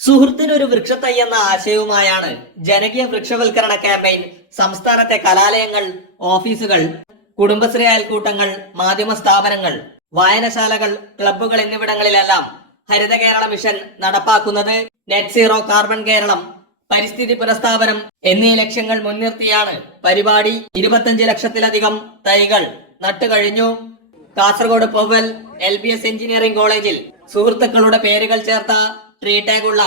സുഹൃത്തിനൊരു വൃക്ഷത്തൈ എന്ന ആശയവുമായാണ് ജനകീയ വൃക്ഷവൽക്കരണ ക്യാമ്പയിൻ സംസ്ഥാനത്തെ കലാലയങ്ങൾ ഓഫീസുകൾ കുടുംബശ്രീ അയൽക്കൂട്ടങ്ങൾ മാധ്യമ സ്ഥാപനങ്ങൾ വായനശാലകൾ ക്ലബ്ബുകൾ എന്നിവിടങ്ങളിലെല്ലാം ഹരിത കേരള മിഷൻ നടപ്പാക്കുന്നത് നെറ്റ് സീറോ കാർബൺ കേരളം പരിസ്ഥിതി പുനഃസ്ഥാപനം എന്നീ ലക്ഷ്യങ്ങൾ മുൻനിർത്തിയാണ് പരിപാടി ഇരുപത്തഞ്ച് ലക്ഷത്തിലധികം തൈകൾ നട്ടുകഴിഞ്ഞു. Kasaragod Povval L B S engineering കോളേജിൽ സുഹൃത്തുക്കളുടെ പേരുകൾ ചേർത്ത ട്രീ ടാഗുള്ള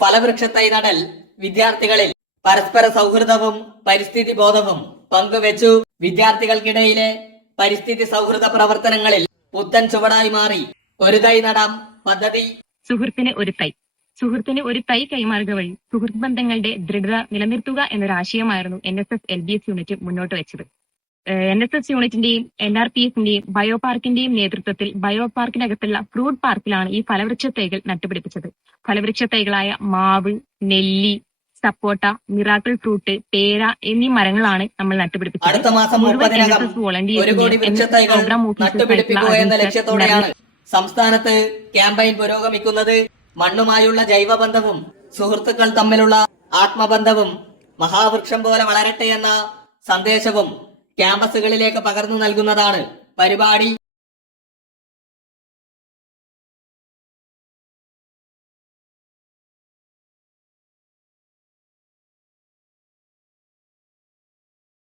ഫലവൃക്ഷ തൈ നടൽ വിദ്യാർത്ഥികളിൽ പരസ്പര സൗഹൃദവും പരിസ്ഥിതി ബോധവും പങ്കുവെച്ചു. വിദ്യാർത്ഥികൾക്കിടയിലെ പരിസ്ഥിതി സൗഹൃദ പ്രവർത്തനങ്ങളിൽ പുത്തൻ ചുവടായി മാറി. ഒരു തൈ നടാം പദ്ധതി. സുഹൃത്തിന് ഒരു തൈ. സുഹൃത്തിന് ഒരു തൈ കൈമാറുക വഴി സുഹൃത്ത് ബന്ധങ്ങളുടെ ദൃഢത നിലനിർത്തുക എന്നൊരാശയമായിരുന്നു N S S L B S unit മുന്നോട്ട് വെച്ചത്. എൻ എസ് എസ് യൂണിറ്റിന്റെയും എൻ ആർ പി എഫിന്റെയും ബയോ പാർക്കിന്റെയും നേതൃത്വത്തിൽ ബയോ പാർക്കിനകത്തുള്ള ഫ്രൂട്ട് പാർക്കിലാണ് ഈ ഫലവൃക്ഷ തൈകൾ നട്ടുപിടിപ്പിച്ചത്. ഫലവൃക്ഷ തൈകളായ മാവ് നെല്ലി സപ്പോട്ട മിറാക്കിൾ ഫ്രൂട്ട് പേര എന്നീ മരങ്ങളാണ് നമ്മൾ നട്ടുപിടിപ്പിച്ചത്. മുഴുവൻ സംസ്ഥാനത്ത് ക്യാമ്പയിൻ പുരോഗമിക്കുന്നത്. മണ്ണുമായുള്ള ജൈവബന്ധവും സുഹൃത്തുക്കൾ തമ്മിലുള്ള ആത്മബന്ധവും മഹാവൃക്ഷം പോലെ വളരട്ടെ എന്ന സന്ദേശവും ക്യാമ്പസുകളിലേക്ക് പകർന്നു നൽകുന്നതാണ് പരിപാടി.